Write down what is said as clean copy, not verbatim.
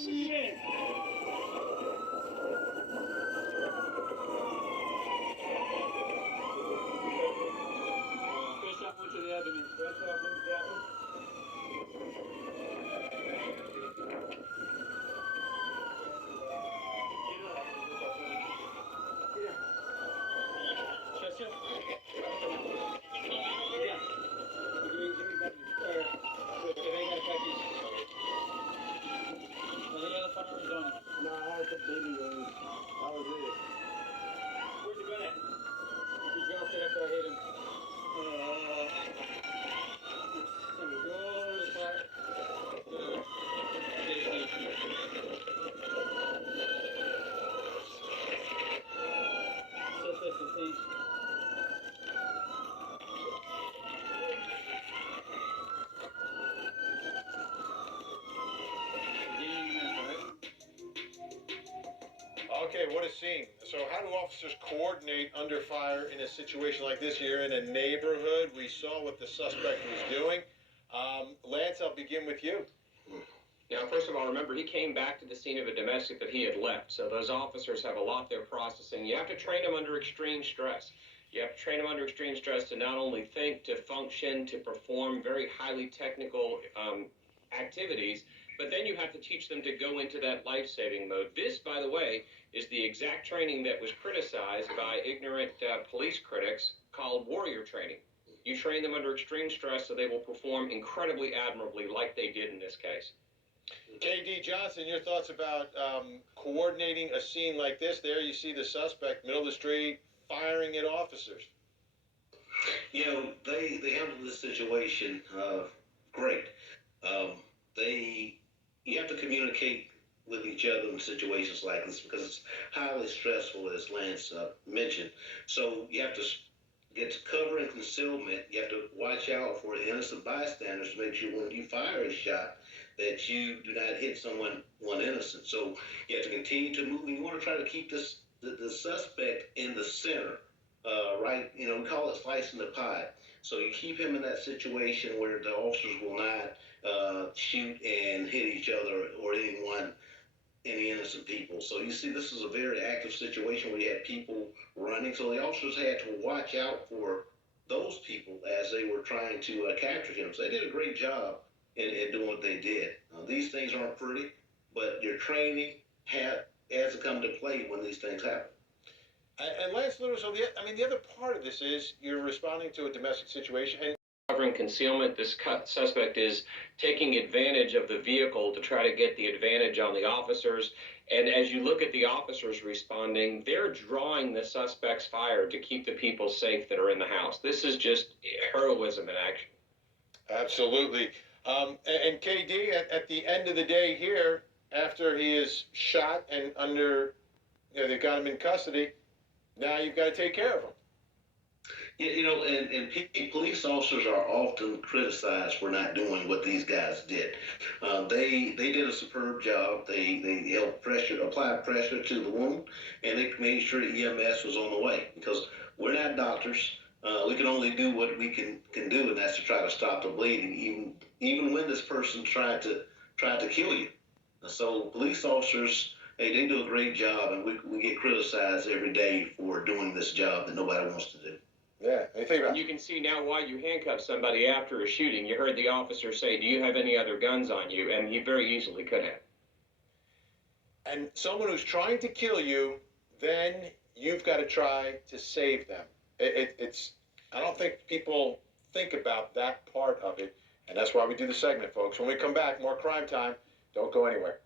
shit! Fecha muito de abdomen. Fecha muito de abdomen. Okay, what a scene. So how do officers coordinate under fire in a situation like this? Here in a neighborhood, we saw what the suspect was doing. Lance, I'll begin with you. Now, first of all, remember, he came back to the scene of a domestic that he had left. So those officers have a lot they're processing. You have to train them under extreme stress. You have to train them under extreme stress to not only think, to function, to perform very highly technical activities, but then you have to teach them to go into that life-saving mode. This, by the way, is the exact training that was criticized by ignorant police critics called warrior training. You train them under extreme stress so they will perform incredibly admirably like they did in this case. K.D. Johnson, your thoughts about coordinating a scene like this? There you see the suspect, middle of the street, firing at officers. You know, they handled this situation great. You have to communicate with each other in situations like this because it's highly stressful, as Lance mentioned. So you have to get to cover and concealment. You have to watch out for innocent bystanders to make sure when you fire a shot that you do not hit someone innocent. So you have to continue to move, and you want to try to keep the suspect in the center, right? You know, we call it slicing the pie. So you keep him in that situation where the officers will not shoot and hit each other or any innocent people. So you see, this is a very active situation where you had people running. So the officers had to watch out for those people as they were trying to capture him. So they did a great job in doing what they did. These things aren't pretty, but your training has to come to play when these things happen. And Lance Lewis, so the other part of this is you're responding to a domestic situation. And covering concealment, this suspect is taking advantage of the vehicle to try to get the advantage on the officers. And as you look at the officers responding, they're drawing the suspect's fire to keep the people safe that are in the house. This is just heroism in action. Absolutely. And KD, at the end of the day here, after he is shot and they've got him in custody, now you've got to take care of him. You know, and police officers are often criticized for not doing what these guys did. They did a superb job. They helped apply pressure to the wound, and they made sure that EMS was on the way because we're not doctors. We can only do what we can do, and that's to try to stop the bleeding, even when this person tried to kill you. So police officers, hey, they do a great job, and we get criticized every day for doing this job that nobody wants to do. Yeah, and you can see now why you handcuff somebody after a shooting. You heard the officer say, "Do you have any other guns on you?" And he very easily could have. And someone who's trying to kill you, then you've got to try to save them. I don't think people think about that part of it, and that's why we do the segment, folks. When we come back, more Crime Time. Don't go anywhere.